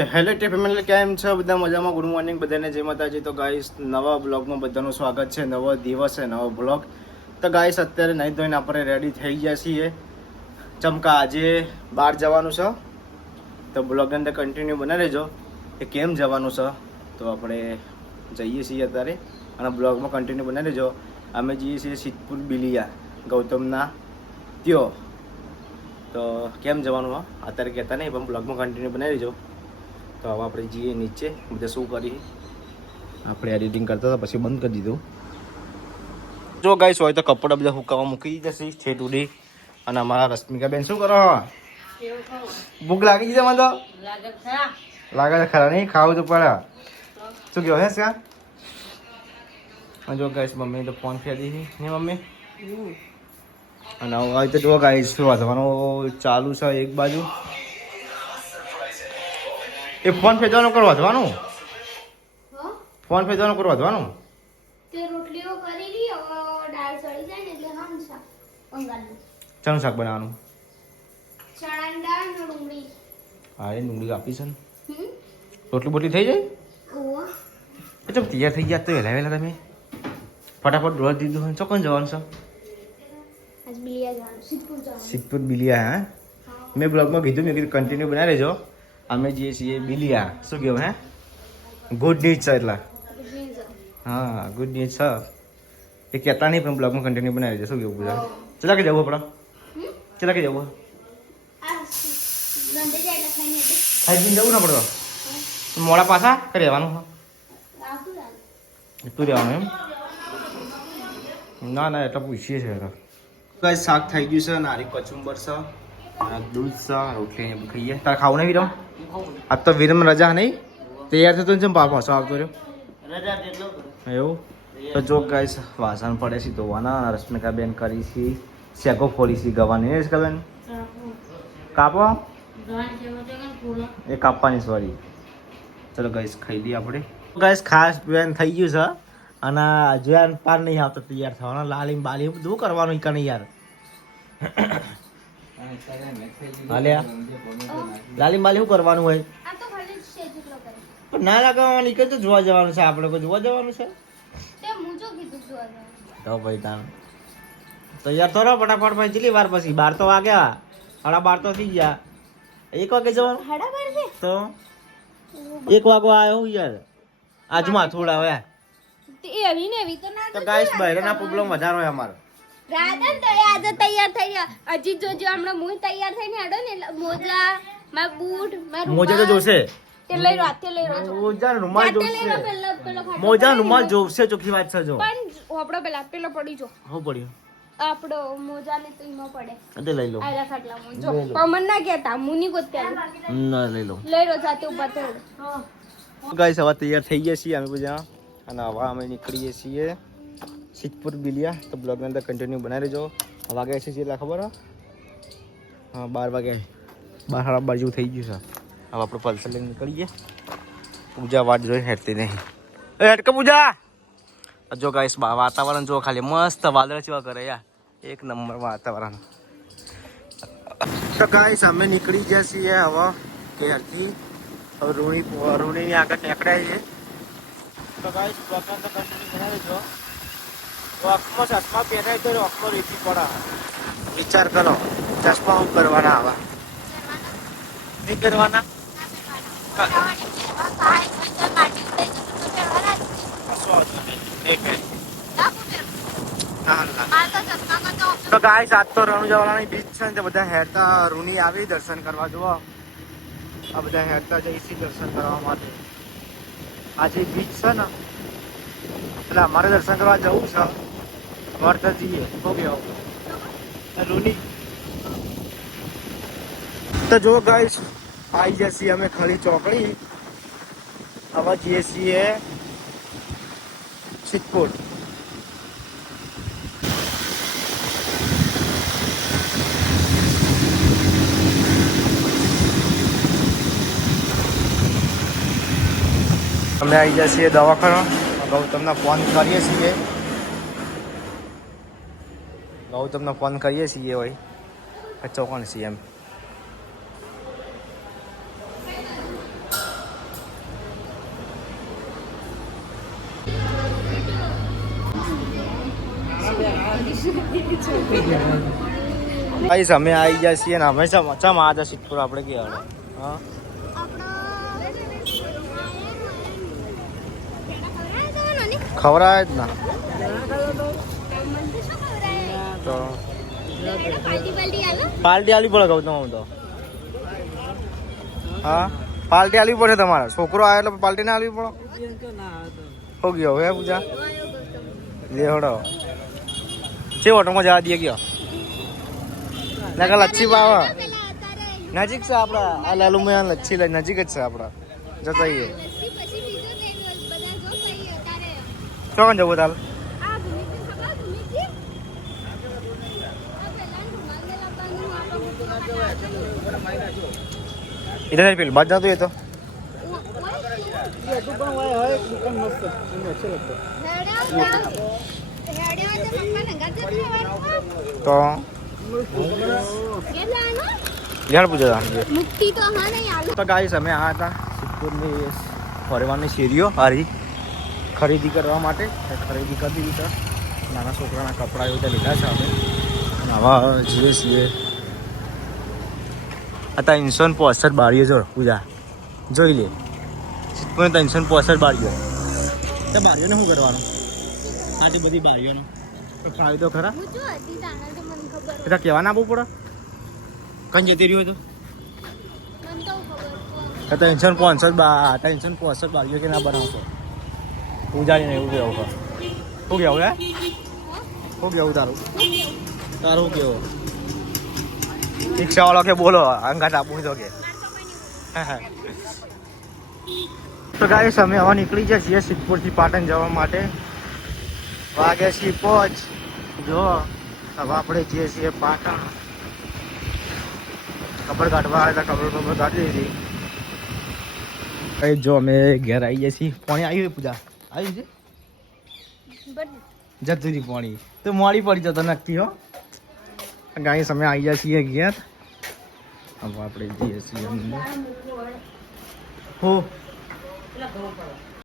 તો hello T family, કેમ છો બધા? મજામાં? ગુડ મોર્નિંગ બધાને, જય માતાજી. તો ગાઈસ નવા બ્લોગમાં બધાનું સ્વાગત છે. નવો દિવસ છે, નવો બ્લોગ. તો ગાઈસ અત્યારે નહીં ધોઈને આપણે રેડી થઈ ગયા છીએ. ચમકા આજે બહાર જવાનું છે, તો બ્લોગની અંદર કન્ટિન્યુ બનાવી લેજો કે કેમ જવાનું છે. તો આપણે જઈએ છીએ અત્યારે અને બ્લોગમાં કન્ટિન્યુ બનાવી લેજો. અમે જઈએ છીએ સિદ્ધપુર બિલિયા ગૌતમના ત્યો. તો કેમ જવાનું હા અત્યારે કહેતા નહીં, પણ બ્લોગમાં કન્ટિન્યુ બનાવી લેજો. તો હવે આપણે જઈએ નીચે, બધા શું કરી આપણે એડિટિંગ કરતા હતા પછી બંધ કરી દીધું. જો ગાઈસ હોય તો કપડા બધા હુકાવા મૂકી જશે છે ટુડી. અને અમારા રશ્મિકાબેન શું કરો? ભૂખ લાગી ગઈ મને તો લાગે છે ખરા. નહીં ખાવું તો પડે. શું કહો હે સ્યા? જો ગાઈસ મમ્મી તો ફોન ફેરી છે ને મમ્મી. અને હવે તો જો ગાઈસ શું વાંચવાનું ચાલુ છે એક બાજુ. એ ફોન ફેરવાનું કરવા વધવાનું, ફોન ફેરવાનું કરવા વધવાનું. તે રોટલીઓ કરી લી, હવે દાળ ચડી જાય ને એટલે હંસા બંગાળનું ચણ શાક બનાવવાનું. ચણાની દાળ ને ડુંગળી. હા એ ડુંગળી આપી છે ને. રોટલી બોટલી થઈ જાય. ઓહો એ તો તૈયાર થઈ ગયા તો વહેલા વહેલા તમે ફટાફટ રોજ દીધું હોય. ચોકન જવાનું છે? આજ બિલિયા જવાનું, સિદ્ધપુર જવાનું. સિદ્ધપુર બિલિયા. હા મેં બ્લોગમાં કીધું, મેં કીધું કન્ટિન્યુ બનાવી લેજો. અમે જઈએ છીએ બિલિયા. શું કહેવું હે? ગુડ ન્યૂઝ છે એટલા. હા ગુડ ન્યૂઝ છે. એ કહેતા નહીં પણ બ્લોગમાં કન્ટિન્યુ બનાવી લેજો. શું કેવું પૂજા? ચલા કે જવું આપણે? ચલા કે જવું? આ ગંદે જાય એટલે ખાઈને એટલે ખાઈ પીને જવું ને આપણે તો મોડા પાછા કરી રહેવાનું. રાખું દાળ. તું રહેવાનું એમ? ના ના એટલે પૂછીએ છીએ. કઈ શાક થઈ ગયું છે, નારી કચુંબર છે, દૂધ છે, રોટલી ખાઈએ. તારે ખાવું નહીં વિરમ? આજ તો વિરમ રજા નહીં, તૈયાર થતો ને પાછો આવતો રહ્યો એવું. તો જો ગાઈસ વાસણ પડે છે ધોવાના. રશ્મિકાબેન કરી છે શેકો ફોડી છે ગવાની. રશ્મિકાબેન કાપો એ કાપવાની સોરી. ચલો ગાઈસ ખાઈ લઈએ આપણે. ગાઈસ ખાસ પ્લાન થઈ ગયું છે અને હજુ પાર નહીં આવતો તૈયાર થવાનો. લાલીમ બાલીમ બધું કરવાનું ઈ કને યાર. હાલ્યા લાલીમ બાલી શું કરવાનું હોય? આ તો ખાલી છે જેટલો કરે. પણ ના લગાવવાની કે તો જોવા જવાનું છે આપણે. કોઈ જોવા જવાનું છે તે હું જો કીધું જોવા જવાનું. તો ભાઈ તાણ તૈયાર તો રહો ફટાફટ. ભાઈ કેટલી વાર પછી? 12 તો વાગ્યા, 12:30 તો થઈ ગયા. 1 વાગે જવાનું હડા બાર છે તો 1 વાગો આવ્યો યાર. આજમાં થોડા હવે તે એવી ને એવી તો ના તો ગાઈસ બહેરાના પ્રોબ્લેમ વધારે હોય અમારો. રાધન તો એ આજે તૈયાર થઈ ગયા. હજી જોજો હમણાં હું તૈયાર થઈને આડો ને એટલે મોજા, મારા બૂટ, મારા મોજા તો જોશે. તે લઈ રહ્યો, તે લઈ રહ્યો. મોજા રૂમાલ જાતે લઈ રહ્યો. જોશે. પેલો ખાટો મોજા પડી રૂમાલ ને. જોશે. ચોખ્ખી વાત છે. જો પણ આપણો પેલો પડી જો હું પડ્યું આપણો મોજા ને તો ઈમાં પડે. તે લઈ લો. આયરા ખાટલા મો જો પમન ના કહેતા મુની ગોત્યા ના લઈ લો. લઈ રહ્યો જાતે ઉપર ચડ. ગાઈસ હવે તૈયાર થઈ ગયા છીએ અમે બધા અને હવે અમે નીકળીએ છીએ સિદ્ધપુર બિલિયા. તો બ્લોગની અંદર કન્ટિન્યુ બનાવી રહેજો. વાગ્યા છે કેટલા ખબર? હા 12 વાગ્યા, 12:30 જેવું થઈ ગયું છે. હવે આપણે પલ્સર લઈને નીકળીએ. પૂજા વાટ જોઈ હેઠતી નહીં. એ હેઠકે પૂજા. જો ગાઈસ વાતાવરણ જો ખાલી મસ્ત વાદળ જેવા કરે યાર. એક નંબર વાતાવરણ. તો ગાઈસ અમે નીકળી ગયા છીએ હવે ઘેરથી. હવે રૂણીની આગળ નીકળ્યા છીએ. તો ગાઈસ બ્લોગની અંદર કન્ટિન્યુ બનાવી દેજો. આંખમાં ચશ્મા પહેરાય તો આંખનો રીતિ પડે. વિચાર કરો ચશ્મા શું કરવાના આવા? નહીં કરવાના. તો ગાઈસ આજ તો રણુજાવાળાની બીચ છે ને, બધા હેરતા રૂની આવી દર્શન કરવા. જુઓ આ બધા હેરતા જઈશી દર્શન કરવા માટે. આજે બીચ છે ને એટલે અમારે દર્શન કરવા જવું છે. વર્તા જઈએ તો કેવું રૂની. તો જો ગાઈસ આવી જશે અમે ખરી ચોકડી. હવે જઈએ છીએ સિદ્ધપુર. અમે આવી ગયા છીએ દવાખાના. ગૌતમને ફોન કરીએ છીએ. હોય ચોકણ છીએ એમ. ગાઈસ અમે આવી ગયા છીએ ને અમે ચમ આ સિદ્ધપુર આપણે કે હા ખવડાય જ ના તો પાર્ટી આલી પડે કહું હું તો હા પાર્ટી આલી પડે તમારે છોકરો આવે એટલે પાર્ટી ના આલવી પડે હો ગયો હવે પૂજા લે હડો છે ઓટોમાં જવા દઈએ ગયો ના લચ્છી પાવ નજીક છે આપડા આ લાલુ મેં લચ્છી નજીક જ છે આપડા જતા આવીએ ચોકન જવું તાલ इधर पेल बात जातो येतो तो यार पूछा तो गाइस અમે આ હતા સિદ્ધપુરની ફરવાની શેરીઓ હારી ખરીદી કરવા માટે ખરીદી કરી દીધી તો નાના છોકરાના કપડા એવું લીધા છે અમે આવા જઈએ છીએ આ 365 બારીઓ જો પૂજા જોઈ લે સિદ્ધપુર 365 બારીઓ તો બારીઓને શું કરવાનું આટલી બધી બારીઓનો તો ફાયદો ખરા એટલે કહેવા ના આવવું પડે કઈ જતી રહ્યું તો 365 બારીઓ કે ના બનાવશો પૂજાને એવું કેવું શું કેવું હે શું કેવું તારું કેવું રિક્ષાવાળો કે બોલો અંગાત આપું તો કે તો ગાઈસ અમે હવે નીકળી જાય છીએ સિદ્ધપુરથી પાટણ જવા માટે વાગ્યા છીએ 5 જો હવે આપણે જઈએ છીએ પાટણ ખબર કાઢવા આવ્યા હતા ખબર કાઢી દીધી જો અમે ઘેર આવીએ છીએ પાણી આવ્યું પૂજા આવ્યું છે જતું રહી પાણી તો મોડી પડી જતો નક્કી હો ગાઈસ અમે આવી ગયા છીએ ઘેર હવે આપણે જઈએ છીએ હો